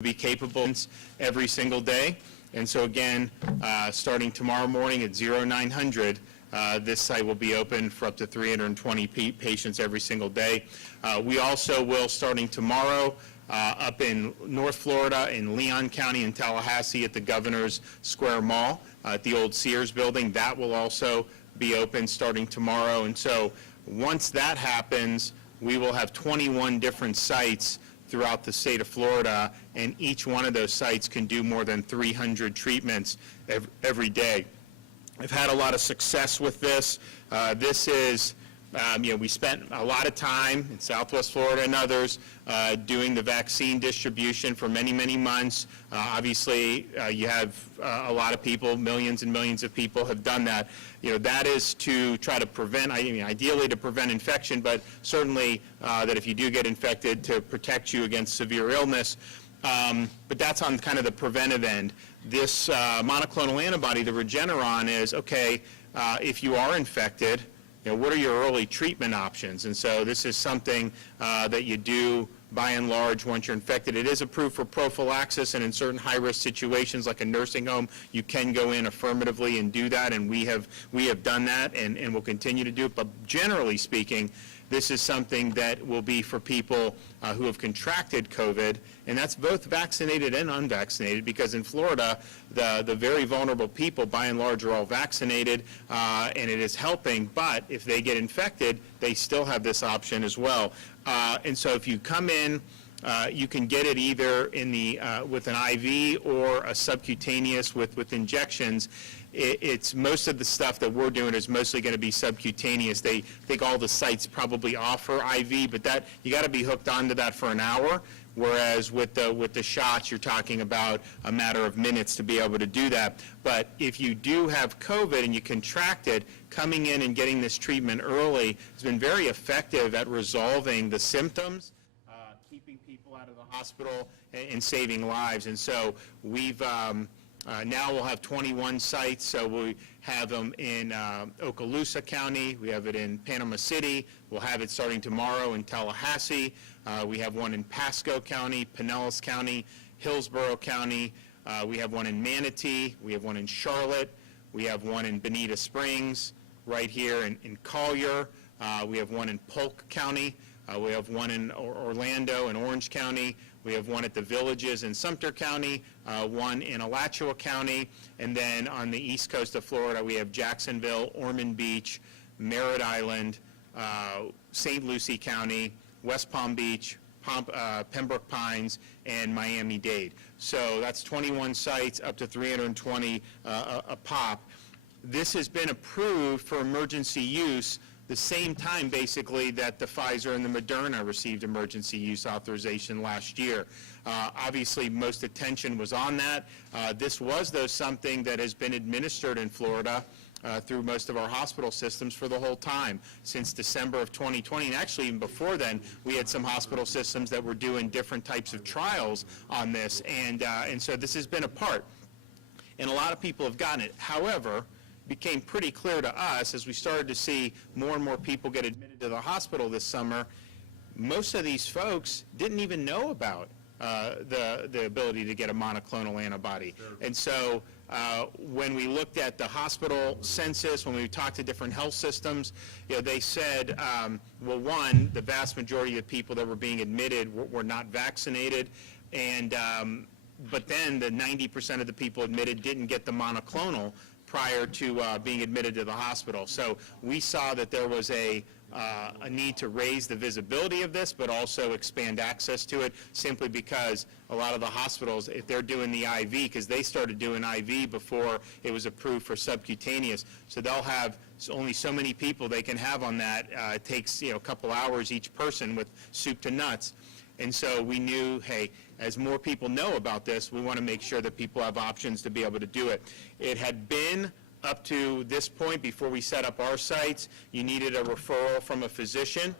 be capable every single day. And so again, starting tomorrow morning at 0900, this site will be open for up to 320 patients every single day. We also will, starting tomorrow, up in North Florida, in Leon County and Tallahassee at the Governor's Square Mall, at the old Sears building. That will also be open starting tomorrow. And so once that happens, we will have 21 different sites throughout the state of Florida, and each one of those sites can do more than 300 treatments every day. I've had a lot of success with this. This is, we spent a lot of time in Southwest Florida and others doing the vaccine distribution for many, many months. Obviously, you have a lot of people, millions and millions of people have done that. That is to try to prevent, ideally to prevent infection, but certainly that if you do get infected, to protect you against severe illness. But that's on kind of the preventive end. This monoclonal antibody, the Regeneron, is, okay, if you are infected, what are your early treatment options? And so this is something that you do by and large once you're infected. It is approved for prophylaxis, and in certain high-risk situations like a nursing home, you can go in affirmatively and do that, and we have done that and will continue to do it. But generally speaking, this is something that will be for people who have contracted COVID, and that's both vaccinated and unvaccinated, because in Florida, the very vulnerable people, by and large, are all vaccinated, and it is helping, but if they get infected, they still have this option as well. And so if you come in, you can get it either in the with an IV or a subcutaneous with injections. It's most of the stuff that we're doing is mostly going to be subcutaneous. They think all the sites probably offer IV, but that you got to be hooked onto that for an hour. Whereas with the shots, you're talking about a matter of minutes to be able to do that. But if you do have COVID and you contract it, coming in and getting this treatment early has been very effective at resolving the symptoms, keeping people out of the hospital, and saving lives. And so we've now we'll have 21 sites. So we have them in Okaloosa County. We have it in Panama City. We'll have it starting tomorrow in Tallahassee. We have one in Pasco County, Pinellas County, Hillsborough County. We have one in Manatee. We have one in Charlotte. We have one in Bonita Springs, right here in Collier. We have one in Polk County. We have one in Orlando and Orange County. We have one at the Villages in Sumter County, one in Alachua County, and then on the east coast of Florida, we have Jacksonville, Ormond Beach, Merritt Island, St. Lucie County, West Palm Beach, Pembroke Pines, and Miami-Dade. So that's 21 sites, up to 320 a pop. This has been approved for emergency use the same time, basically, that the Pfizer and the Moderna received emergency use authorization last year. Obviously, most attention was on that. This was, though, something that has been administered in Florida through most of our hospital systems for the whole time, since December of 2020. And actually, even before then, we had some hospital systems that were doing different types of trials on this. And so this has been a part. And a lot of people have gotten it. However, became pretty clear to us as we started to see more and more people get admitted to the hospital this summer, most of these folks didn't even know about the ability to get a monoclonal antibody. Sure. And so when we looked at the hospital census, when we talked to different health systems, they said, well, one, the vast majority of people that were being admitted were not vaccinated, and but then the 90% of the people admitted didn't get the monoclonal prior to being admitted to the hospital. So we saw that there was a need to raise the visibility of this, but also expand access to it, simply because a lot of the hospitals, if they're doing the IV, because they started doing IV before it was approved for subcutaneous, so they'll have only so many people they can have on that. It takes a couple hours each person with soup to nuts. And so we knew, hey, as more people know about this, we want to make sure that people have options to be able to do it. It had been up to this point, before we set up our sites, you needed a referral from a physician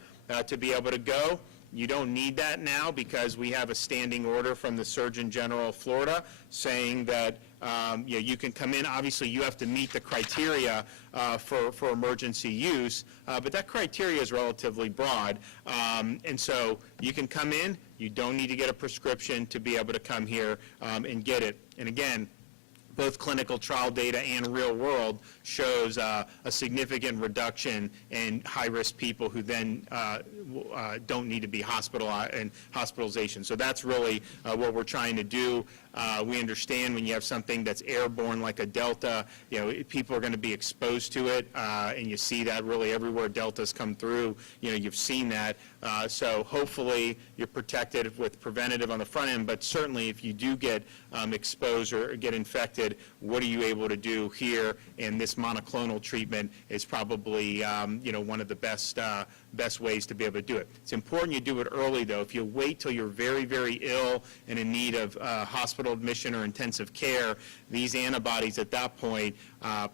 to be able to go. You don't need that now, because we have a standing order from the Surgeon General of Florida saying that you can come in. Obviously, you have to meet the criteria for emergency use, but that criteria is relatively broad. And so you can come in, You don't need to get a prescription to be able to come here and get it. And again, both clinical trial data and real world shows a significant reduction in high-risk people who then don't need to be hospitalized and hospitalization. So that's really what we're trying to do. We understand when you have something that's airborne like a Delta, people are going to be exposed to it, and you see that really everywhere Deltas come through. You've seen that. So hopefully you're protected with preventative on the front end, but certainly if you do get exposed or get infected, what are you able to do here? And this monoclonal treatment is probably one of the best ways to be able to do it. It's important you do it early, though. If you wait till you're very, very ill and in need of hospital admission or intensive care, these antibodies at that point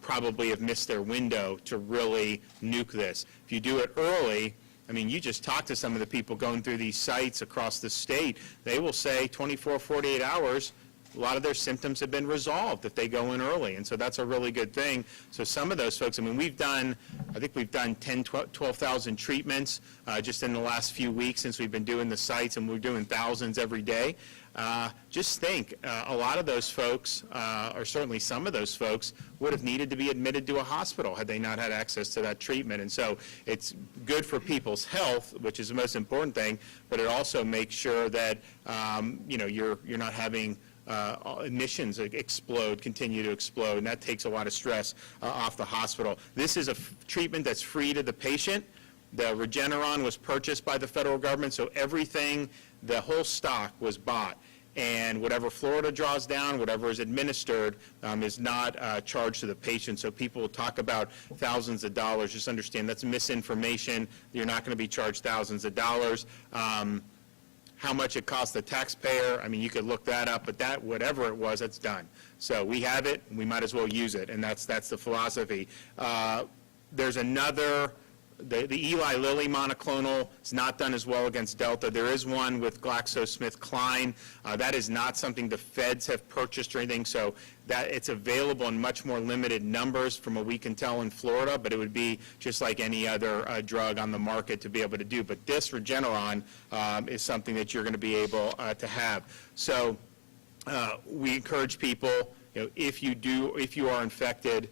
probably have missed their window to really nuke this. If you do it early, I mean, you just talk to some of the people going through these sites across the state, they will say 24, 48 hours, a lot of their symptoms have been resolved if they go in early, and so that's a really good thing. So some of those folks, I mean, I think we've done 10, 12,000 treatments just in the last few weeks since we've been doing the sites, and we're doing thousands every day. Just think, a lot of those folks, or certainly some of those folks, would have needed to be admitted to a hospital had they not had access to that treatment. And so it's good for people's health, which is the most important thing, but it also makes sure that you're not having admissions continue to explode, and that takes a lot of stress off the hospital. This is a treatment that's free to the patient. The Regeneron was purchased by the federal government, so everything, the whole stock was bought. And whatever Florida draws down, whatever is administered, is not charged to the patient. So people will talk about thousands of dollars. Just understand that's misinformation. You're not going to be charged thousands of dollars. How much it costs the taxpayer, I mean, you could look that up, but that, whatever it was, that's done. So we have it, we might as well use it, and that's the philosophy. There's another, the Eli Lilly monoclonal is not done as well against Delta. There is one with GlaxoSmithKline. That is not something the feds have purchased or anything, so that it's available in much more limited numbers from what we can tell in Florida, but it would be just like any other drug on the market to be able to do. But this Regeneron is something that you're going to be able to have. So we encourage people, if you are infected,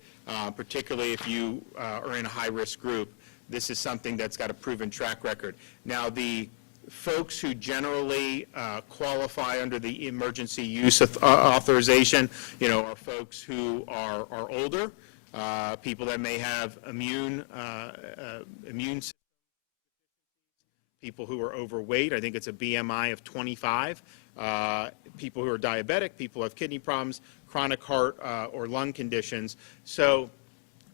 particularly if you are in a high-risk group, this is something that's got a proven track record. Now, the folks who generally qualify under the emergency use authorization, are folks who are older, people that may have immune systems, people who are overweight. I think it's a BMI of 25. People who are diabetic, people who have kidney problems, chronic heart or lung conditions. So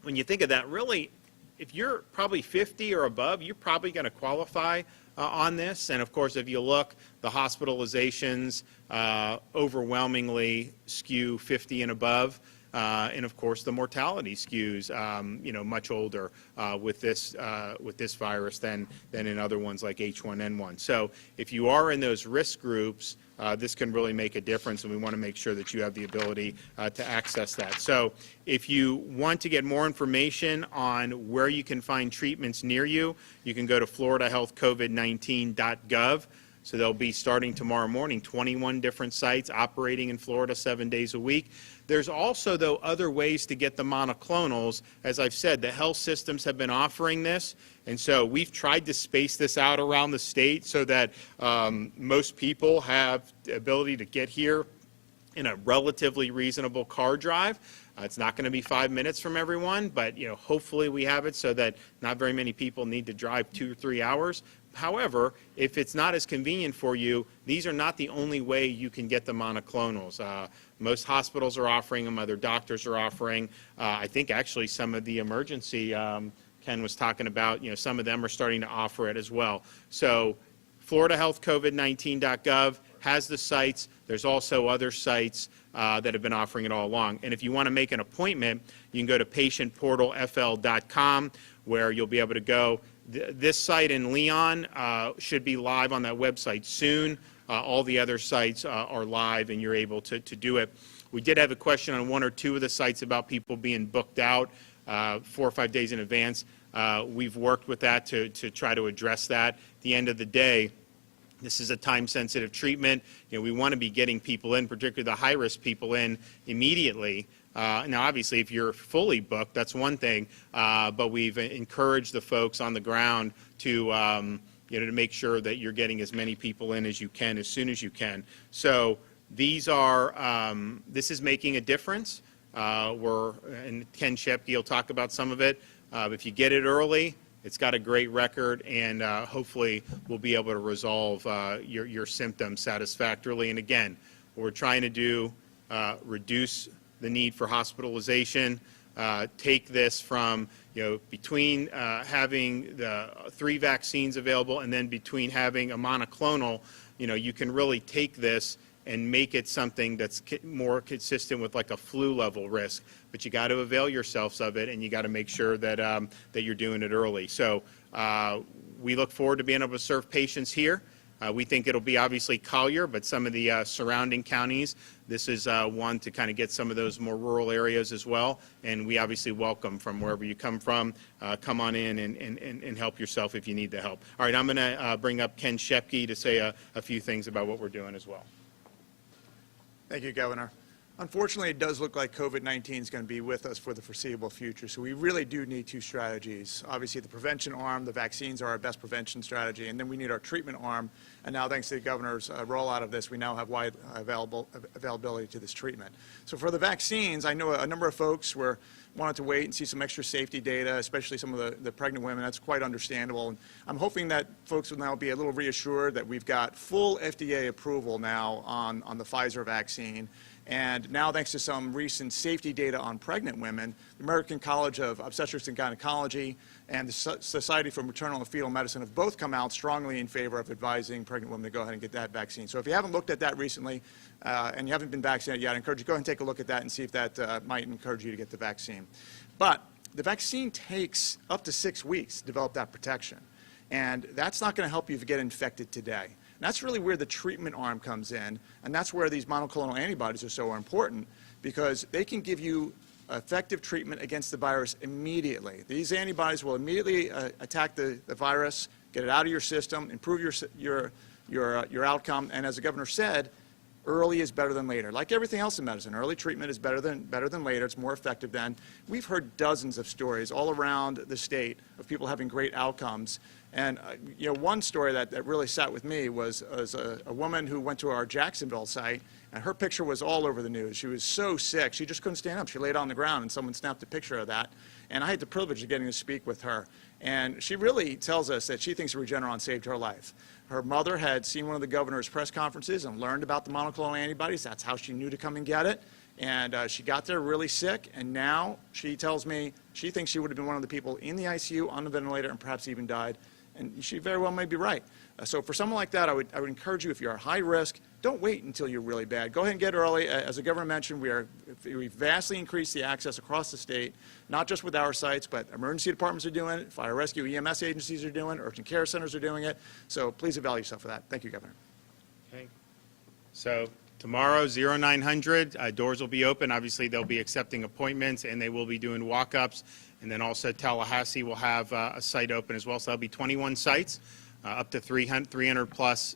when you think of that, really, if you're probably 50 or above, you're probably going to qualify on this. And of course, if you look, the hospitalizations overwhelmingly skew 50 and above. And of course, the mortality skews, much older with this virus than in other ones like H1N1. So if you are in those risk groups, this can really make a difference, and we want to make sure that you have the ability to access that. So if you want to get more information on where you can find treatments near you, you can go to floridahealthcovid19.gov. So they'll be starting tomorrow morning, 21 different sites operating in Florida 7 days a week. There's also, though, other ways to get the monoclonals. As I've said, the health systems have been offering this, and so we've tried to space this out around the state so that most people have the ability to get here in a relatively reasonable car drive. It's not going to be 5 minutes from everyone, but hopefully we have it so that not very many people need to drive 2 or 3 hours. However, if it's not as convenient for you, these are not the only way you can get the monoclonals. Most hospitals are offering them, other doctors are offering. I think actually some of the emergency, Ken was talking about, some of them are starting to offer it as well. So floridahealthcovid19.gov has the sites. There's also other sites that have been offering it all along. And if you want to make an appointment, you can go to patientportalfl.com, where you'll be able to go. This site in Leon should be live on that website soon. All the other sites are live, and you're able to do it. We did have a question on 1 or 2 of the sites about people being booked out 4 or 5 days in advance. We've worked with that to try to address that. At the end of the day, This is a time-sensitive treatment. We want to be getting people in, particularly the high-risk people in, immediately. Now, obviously, if you're fully booked, that's one thing, but we've encouraged the folks on the ground to, to make sure that you're getting as many people in as you can, as soon as you can. So this is making a difference. And Ken Shepke will talk about some of it. If you get it early, it's got a great record, and hopefully we'll be able to resolve your symptoms satisfactorily. And again, what we're trying to do, reduce the need for hospitalization, take this from, between having the 3 vaccines available and then between having a monoclonal, you can really take this and make it something that's more consistent with like a flu level risk. But you got to avail yourselves of it, and you got to make sure that that you're doing it early. So we look forward to being able to serve patients here. We think it'll be obviously Collier, but some of the surrounding counties. This is one to kind of get some of those more rural areas as well. And we obviously welcome from wherever you come from. Come on in and help yourself if you need the help. All right, I'm going to bring up Ken Shepke to say a few things about what we're doing as well. Thank you, Governor. Unfortunately, it does look like COVID-19 is going to be with us for the foreseeable future, so we really do need 2 strategies. Obviously, the prevention arm, the vaccines are our best prevention strategy, and then we need our treatment arm. And now, thanks to the governor's rollout of this, we now have wide availability to this treatment. So for the vaccines, I know a number of folks wanted to wait and see some extra safety data, especially some of the pregnant women. That's quite understandable. And I'm hoping that folks will now be a little reassured that we've got full FDA approval now on the Pfizer vaccine. And now, thanks to some recent safety data on pregnant women, the American College of Obstetrics and Gynecology and the Society for Maternal and Fetal Medicine have both come out strongly in favor of advising pregnant women to go ahead and get that vaccine. So if you haven't looked at that recently and you haven't been vaccinated yet, I encourage you to go ahead and take a look at that and see if that might encourage you to get the vaccine. But the vaccine takes up to 6 weeks to develop that protection. And that's not going to help you if you get infected today. And that's really where the treatment arm comes in, and that's where these monoclonal antibodies are so important, because they can give you effective treatment against the virus immediately. These antibodies will immediately attack the virus, get it out of your system, improve your outcome, and as the governor said, early is better than later. Like everything else in medicine, early treatment is better than later. It's more effective than. We've heard dozens of stories all around the state of people having great outcomes. And one story that really sat with me was a woman who went to our Jacksonville site, and her picture was all over the news. She was so sick, she just couldn't stand up. She laid on the ground, and someone snapped a picture of that. And I had the privilege of getting to speak with her. And she really tells us that she thinks Regeneron saved her life. Her mother had seen one of the governor's press conferences and learned about the monoclonal antibodies. That's how she knew to come and get it. And she got there really sick, and now she tells me she thinks she would have been one of the people in the ICU on the ventilator and perhaps even died. And she very well may be right. So for someone like that, I would encourage you, if you're high risk, don't wait until you're really bad. Go ahead and get early. As the governor mentioned, we've vastly increased the access across the state, not just with our sites, but emergency departments are doing it, fire rescue EMS agencies are doing it, urgent care centers are doing it. So please avail yourself of that. Thank you, Governor. Okay. So tomorrow, 0900, doors will be open. Obviously, they'll be accepting appointments, and they will be doing walk-ups. And then also Tallahassee will have a site open as well. So that'll be 21 sites, up to 300 plus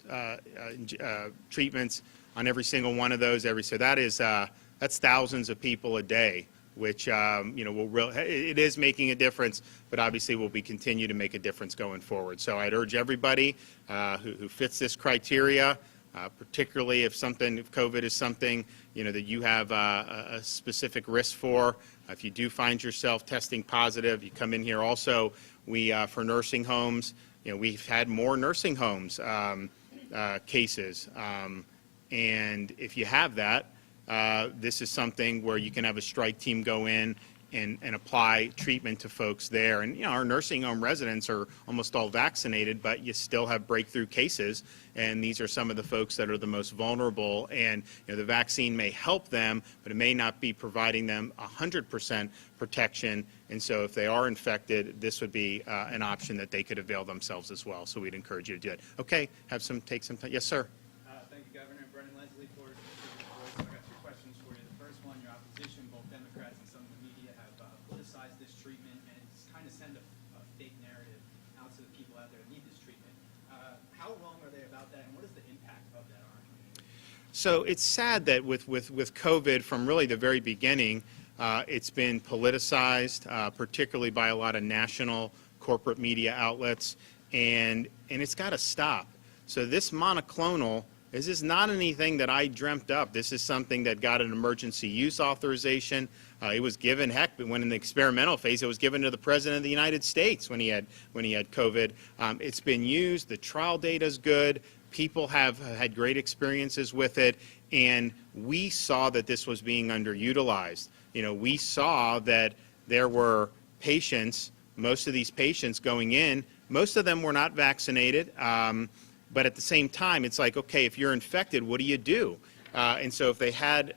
treatments on every single one of those. So that's thousands of people a day, which it is making a difference, but obviously will be continue to make a difference going forward. So I'd urge everybody who fits this criteria, particularly if COVID is something that you have a specific risk for. If you do find yourself testing positive, you come in here. Also, for nursing homes, we've had more nursing homes cases, and if you have that, this is something where you can have a strike team go in and apply treatment to folks there. And our nursing home residents are almost all vaccinated, but you still have breakthrough cases, and these are some of the folks that are the most vulnerable. And the vaccine may help them, but it may not be providing them 100% protection. And so if they are infected, this would be an option that they could avail themselves as well. So we'd encourage you to do it. Okay, take some time. Yes, sir. Thank you, Governor. Brendan Leslie for I got two questions for you. The first one, your opposition, both Democrats and some of the media, have politicized this treatment, and it's kind of send a fake narrative out to the people out there that need this treatment. How wrong are they about that, and what So it's sad that with COVID, from really the very beginning, it's been politicized, particularly by a lot of national corporate media outlets, and it's got to stop. So this monoclonal, this is not anything that I dreamt up. This is something that got an emergency use authorization. It was given, heck, when in the experimental phase, it was given to the President of the United States when he had COVID. It's been used. The trial data is good. People have had great experiences with it, and we saw that this was being underutilized. We saw that there were patients, most of these patients going in, most of them were not vaccinated, but at the same time, it's like, okay, if you're infected, what do you do? And so if they had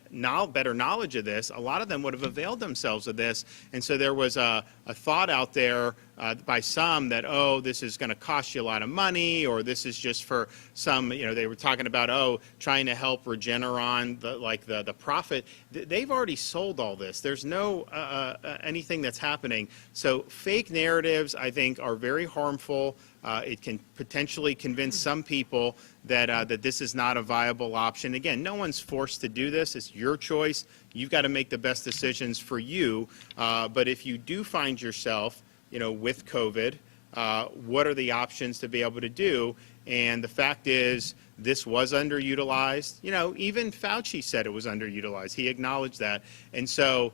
better knowledge of this, a lot of them would have availed themselves of this. And so there was a thought out there by some that, oh, this is going to cost you a lot of money, or this is just for some, they were talking about, oh, trying to help Regeneron, the profit. They've already sold all this. There's no anything that's happening. So fake narratives, I think, are very harmful. It can potentially convince some people that this is not a viable option. Again, no one's forced to do this. It's your choice. You've got to make the best decisions for you. But if you do find yourself, with COVID, what are the options to be able to do? And the fact is, this was underutilized. Even Fauci said it was underutilized. He acknowledged that. And so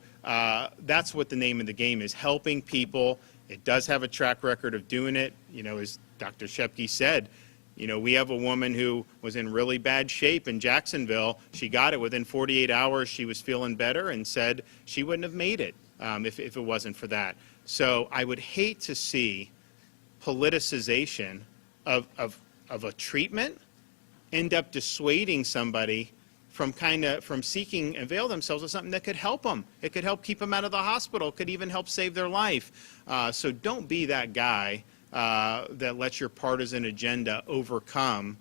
that's what the name of the game is, helping people. It does have a track record of doing it. As Dr. Shepke said, we have a woman who was in really bad shape in Jacksonville. She got it within 48 hours. She was feeling better and said she wouldn't have made it if it wasn't for that. So I would hate to see politicization of a treatment end up dissuading somebody from seeking avail themselves of something that could help them. It could help keep them out of the hospital. It could even help save their life. So don't be that guy that lets your partisan agenda overcome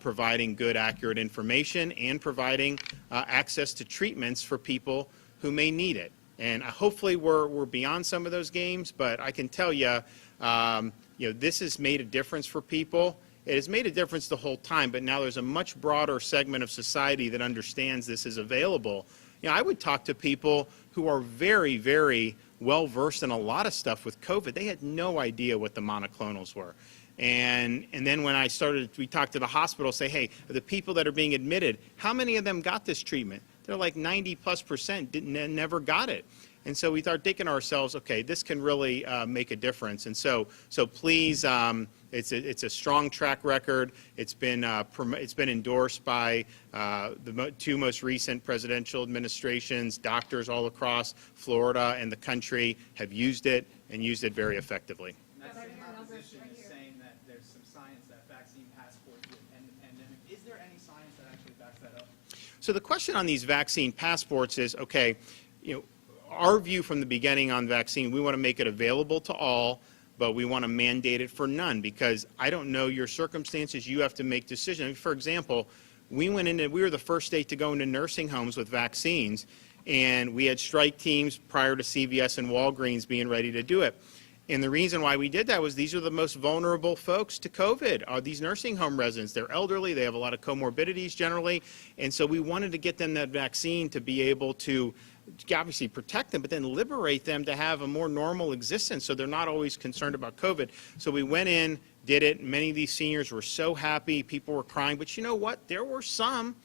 providing good, accurate information and providing access to treatments for people who may need it. And hopefully we're beyond some of those games, but I can tell you, this has made a difference for people. It has made a difference the whole time, but now there's a much broader segment of society that understands this is available. I would talk to people who are very, very well versed in a lot of stuff with COVID. They had no idea what the monoclonals were. And then when we talked to the hospital, say, hey, the people that are being admitted, how many of them got this treatment? They're like 90+% never got it. And so we start thinking to ourselves, okay, this can really make a difference. And so please, it's a strong track record. It's been endorsed by the two most recent presidential administrations. Doctors all across Florida and the country have used it and used it very effectively. That same opposition is saying that there's some science that vaccine passports would end the pandemic. Is there any science that actually backs that up? So the question on these vaccine passports is, okay, our view from the beginning on vaccine, we want to make it available to all, but we want to mandate it for none, because I don't know your circumstances. You have to make decisions. For example, we were the first state to go into nursing homes with vaccines, and we had strike teams prior to CVS and Walgreens being ready to do it. And the reason why we did that was these are the most vulnerable folks to COVID, are these nursing home residents. They're elderly, they have a lot of comorbidities generally, and so we wanted to get them that vaccine to be able to obviously protect them, but then liberate them to have a more normal existence so they're not always concerned about COVID. So we went in, did it. Many of these seniors were so happy, people were crying, but you know what? There were some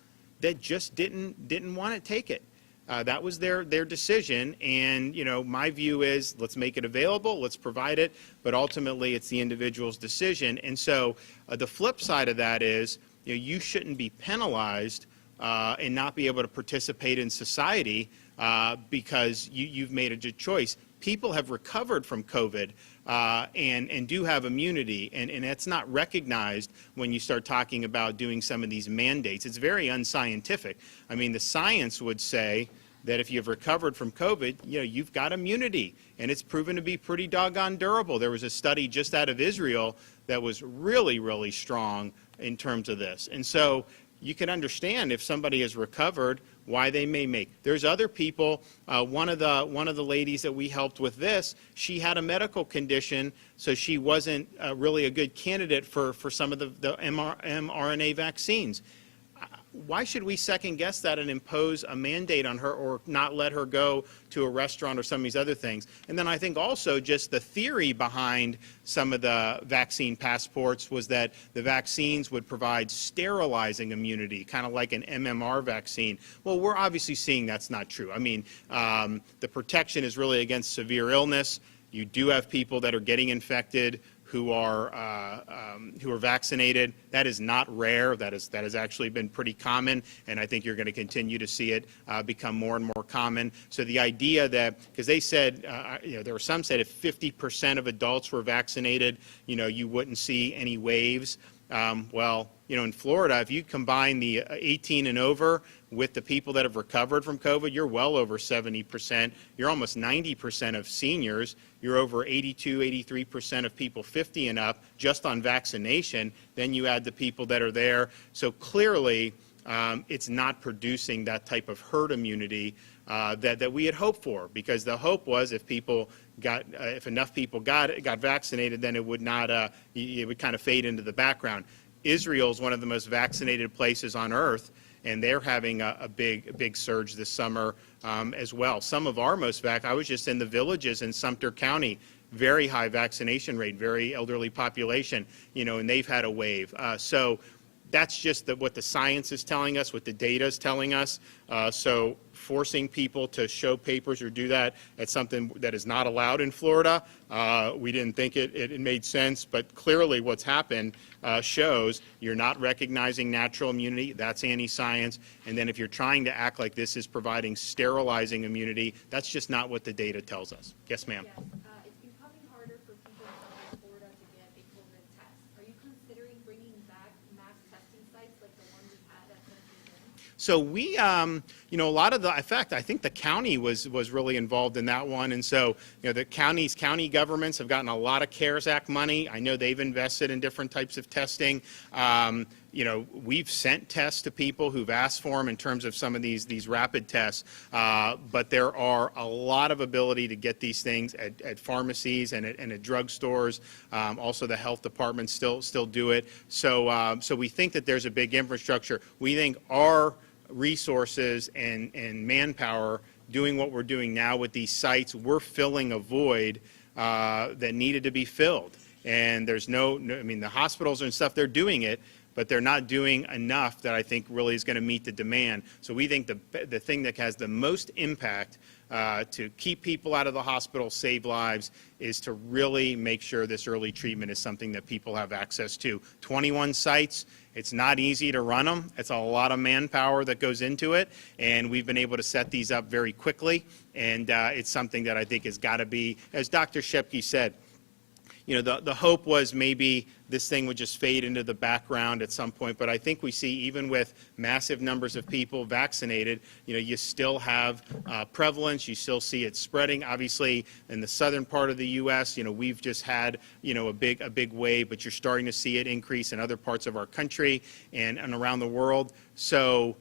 that just didn't want to take it. That was their decision, and my view is let's make it available, let's provide it, but ultimately it's the individual's decision. And so the flip side of that is you shouldn't be penalized and not be able to participate in society because you've made a good choice. People have recovered from COVID and do have immunity, and that's not recognized when you start talking about doing some of these mandates. It's very unscientific. I mean, the science would say that if you've recovered from COVID, you've got immunity, and it's proven to be pretty doggone durable. There was a study just out of Israel that was really, really strong in terms of this. And so you can understand if somebody has recovered, why they may make. There's other people. One of the ladies that we helped with this, she had a medical condition, so she wasn't really a good candidate for some of the mRNA vaccines. why should we second guess that and impose a mandate on her or not let her go to a restaurant or some of these other things? And then I think also just the theory behind some of the vaccine passports was that the vaccines would provide sterilizing immunity, kind of like an MMR vaccine. Well, we're obviously seeing that's not true. I mean, the protection is really against severe illness. You do have people that are getting infected who are vaccinated. That is not rare. That has actually been pretty common, and I think you're going to continue to see it become more and more common. So the idea that, because they said, there were some said if 50% of adults were vaccinated, you wouldn't see any waves. Well, in Florida, if you combine the 18 and over with the people that have recovered from COVID, you're well over 70%. You're almost 90% of seniors. You're over 82, 83% of people 50 and up just on vaccination. Then you add the people that are there. So clearly, it's not producing that type of herd immunity that we had hoped for, because the hope was if enough people got vaccinated, then it would not it would kind of fade into the background. Israel is one of the most vaccinated places on earth, and they're having a big surge this summer as well. Some of our most I was just in the villages in Sumter County, very high vaccination rate, very elderly population, and they've had a wave. So that's just what the science is telling us, what the data is telling us. So forcing people to show papers or do that, it's something that is not allowed in Florida. We didn't think it made sense, but clearly what's happened shows you're not recognizing natural immunity. That's anti-science. And then if you're trying to act like this is providing sterilizing immunity, that's just not what the data tells us. Yes, ma'am. Yes. It's becoming harder for people in South Florida to get a COVID test. Are you considering bringing back mass testing sites like the one we had at Central? So we, a lot of in fact, I think the county was really involved in that one. And so, the county governments have gotten a lot of CARES Act money. I know they've invested in different types of testing. We've sent tests to people who've asked for them in terms of some of these rapid tests. But there are a lot of ability to get these things at pharmacies and at drugstores. Also, the health departments still do it. So we think that there's a big infrastructure. We think our resources and manpower doing what we're doing now with these sites, we're filling a void that needed to be filled. And there's the hospitals and stuff, they're doing it, but they're not doing enough that I think really is going to meet the demand. So we think the thing that has the most impact to keep people out of the hospital, save lives, is to really make sure this early treatment is something that people have access to. 21 sites. It's not easy to run them. It's a lot of manpower that goes into it, and we've been able to set these up very quickly, and it's something that I think has got to be, as Dr. Shepke said, the hope was maybe this thing would just fade into the background at some point, but I think we see even with massive numbers of people vaccinated, you still have prevalence, you still see it spreading. Obviously, in the southern part of the U.S., we've just had, a big wave, but you're starting to see it increase in other parts of our country and around the world. So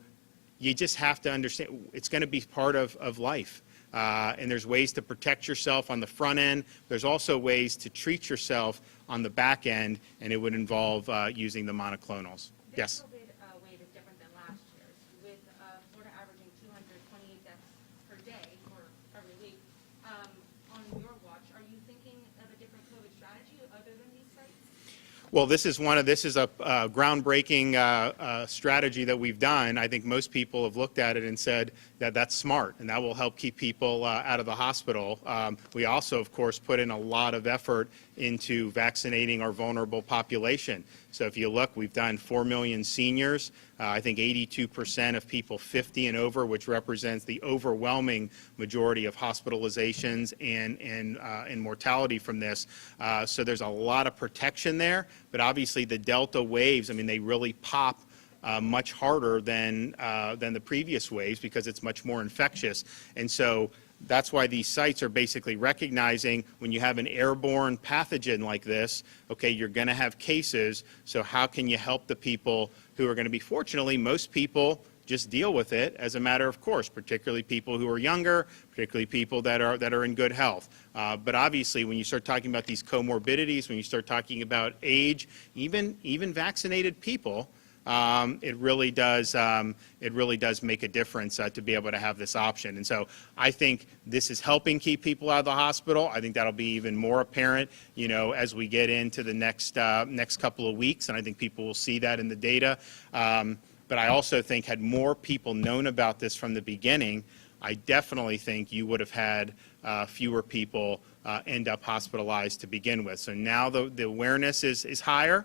you just have to understand it's going to be part of life. And there's ways to protect yourself on the front end. There's also ways to treat yourself on the back end, and it would involve using the monoclonals. Yes? This COVID wave is different than last year's, with Florida averaging 228 deaths per day or every week. On your watch, are you thinking of a different COVID strategy other than these sites? Well, this is a groundbreaking strategy that we've done. I think most people have looked at it and said that that's smart, and that will help keep people out of the hospital. We also, of course, put in a lot of effort into vaccinating our vulnerable population. So if you look, we've done 4 million seniors. I think 82% of people 50 and over, which represents the overwhelming majority of hospitalizations and mortality from this. So there's a lot of protection there, but obviously the Delta waves, they really pop much harder than the previous waves because it's much more infectious. And so that's why these sites are basically recognizing when you have an airborne pathogen like this, okay, you're going to have cases, so how can you help the people who are going to be, fortunately, most people just deal with it as a matter of course, particularly people who are younger, particularly people that are in good health. But obviously, when you start talking about these comorbidities, when you start talking about age, even vaccinated people, it really does make a difference to be able to have this option. And so I think this is helping keep people out of the hospital. I think that'll be even more apparent, as we get into the next couple of weeks, and I think people will see that in the data. But I also think had more people known about this from the beginning, I definitely think you would have had fewer people end up hospitalized to begin with. So now the awareness is higher.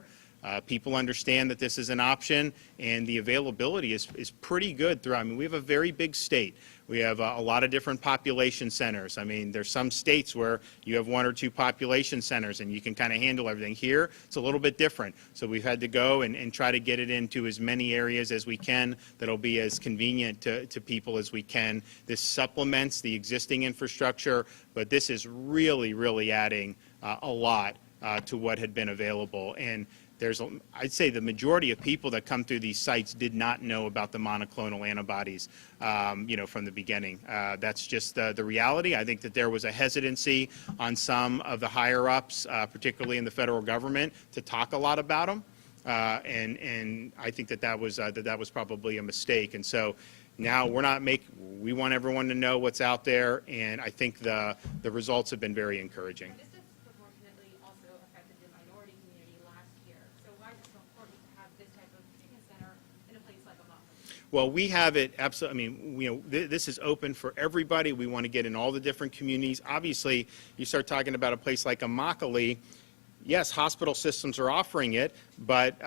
People understand that this is an option, and the availability is pretty good throughout. I mean, we have a very big state. We have a lot of different population centers. I mean, there's some states where you have 1 or 2 population centers, and you can kind of handle everything. Here, it's a little bit different. So we've had to go and try to get it into as many areas as we can that'll be as convenient to people as we can. This supplements the existing infrastructure, but this is really, really adding a lot to what had been available. And I'd say the majority of people that come through these sites did not know about the monoclonal antibodies, from the beginning. That's just the reality. I think that there was a hesitancy on some of the higher-ups, particularly in the federal government, to talk a lot about them, and I think that was probably a mistake. And so now we want everyone to know what's out there, and I think the results have been very encouraging. This disproportionately also affected the minority community last year. So why is it so important to have this type of treatment center in a place like Immokalee? Well, we have it absolutely. I mean, this is open for everybody. We want to get in all the different communities. Obviously, you start talking about a place like Immokalee. Yes, hospital systems are offering it, but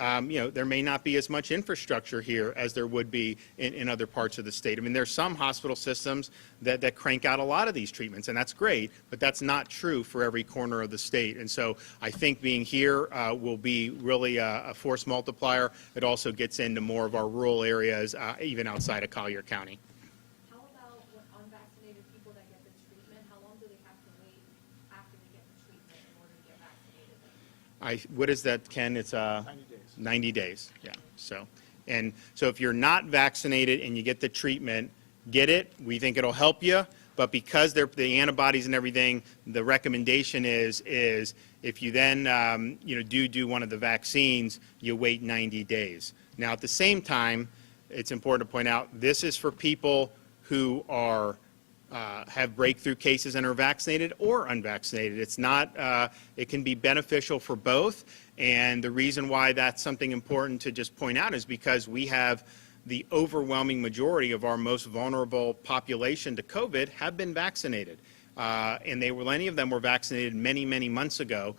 there may not be as much infrastructure here as there would be in other parts of the state. I mean, there's some hospital systems that crank out a lot of these treatments, and that's great, but that's not true for every corner of the state. And so I think being here will be really a force multiplier. It also gets into more of our rural areas, even outside of Collier County. How about when unvaccinated people that get this treatment, how long do they have to wait after they get the treatment in order to get vaccinated? What is that, Ken? It's 90 days. 90 days, yeah. So if you're not vaccinated and you get the treatment, get it. We think it'll help you, but because the antibodies and everything, the recommendation is if you then do one of the vaccines, you wait 90 days. Now, at the same time, it's important to point out this is for people who have breakthrough cases and are vaccinated or unvaccinated. It's not, it can be beneficial for both, and the reason why that's something important to just point out is because we have the overwhelming majority of our most vulnerable population to COVID have been vaccinated, and many of them were vaccinated many, many months ago.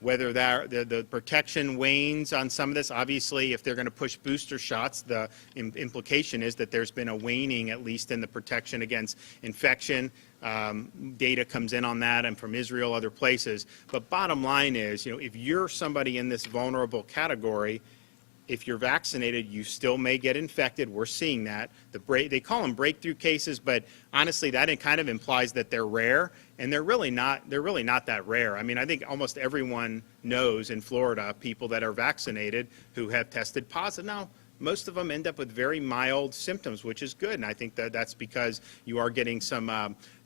Whether the protection wanes on some of this, obviously, if they're going to push booster shots, the implication is that there's been a waning, at least in the protection against infection. Data comes in on that, and from Israel, other places. But bottom line is, if you're somebody in this vulnerable category, if you're vaccinated, you still may get infected. We're seeing that. They call them breakthrough cases, but honestly, that kind of implies that they're rare, and they're really not that rare. I mean, I think almost everyone knows in Florida people that are vaccinated who have tested positive. Now, most of them end up with very mild symptoms, which is good, and I think that's because you are getting some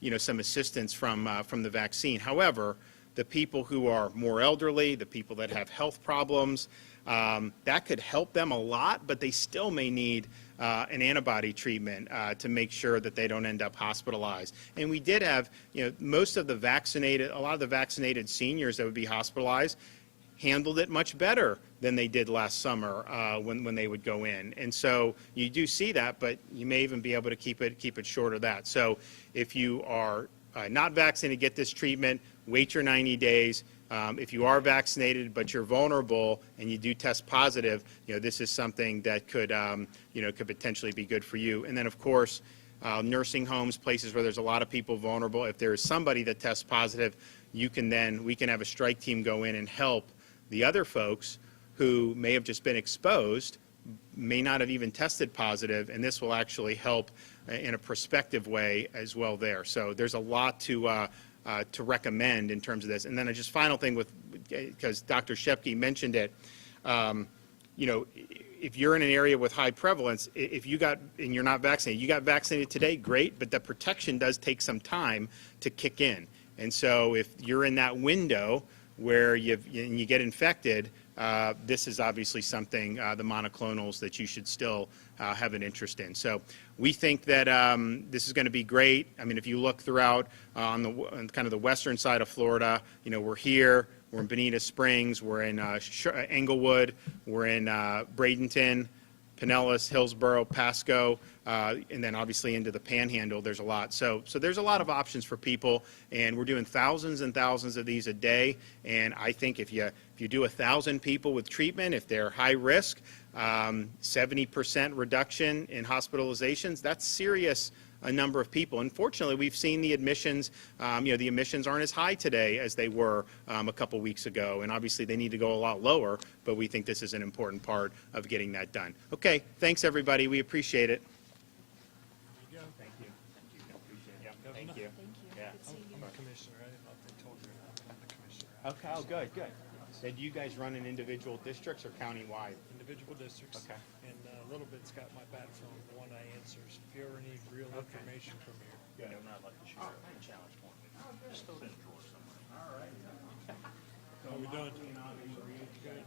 assistance from the vaccine. However, the people who are more elderly, the people that have health problems, that could help them a lot, but they still may need an antibody treatment to make sure that they don't end up hospitalized. And we did have, a lot of the vaccinated seniors that would be hospitalized handled it much better than they did last summer when they would go in. And so you do see that, but you may even be able to keep it short of that. So if you are not vaccinated, get this treatment, wait your 90 days. If you are vaccinated but you're vulnerable and you do test positive, this is something that could potentially be good for you. And then, of course, nursing homes, places where there's a lot of people vulnerable, if there is somebody that tests positive, we can have a strike team go in and help the other folks who may have just been exposed, may not have even tested positive, and this will actually help in a prospective way as well there. So there's a lot to recommend in terms of this. And then just final thing because Dr. Shepke mentioned it, if you're in an area with high prevalence, and you're not vaccinated, you got vaccinated today, great, but the protection does take some time to kick in. And so if you're in that window where you get infected, this is obviously something, the monoclonals, that you should still have an interest in. So we think that this is going to be great. I mean, if you look throughout on kind of the western side of Florida, we're here, we're in Bonita Springs, we're in Englewood, we're in Bradenton, Pinellas, Hillsborough, Pasco, and then obviously into the Panhandle. There's a lot. So there's a lot of options for people, and we're doing thousands and thousands of these a day. And I think if you do 1,000 people with treatment, if they're high risk, 70% reduction in hospitalizations, that's serious. A number of people. Unfortunately, we've seen the admissions, the admissions aren't as high today as they were a couple weeks ago, and obviously they need to go a lot lower, but we think this is an important part of getting that done. Okay, thanks everybody, we appreciate it. There you go. Thank you. Appreciate it. Yeah, thank you. Yeah. I'm a commissioner. I didn't know if they told you or not, but I'm the commissioner. Okay, oh, good. So do you guys run in individual districts or countywide? Individual districts. Okay. And a little bit's got my back from the one I answers. If you ever need real information from here. Good. I'm not like the shooter. I challenge one. Just throw it in the drawer somewhere. How we doing? Good.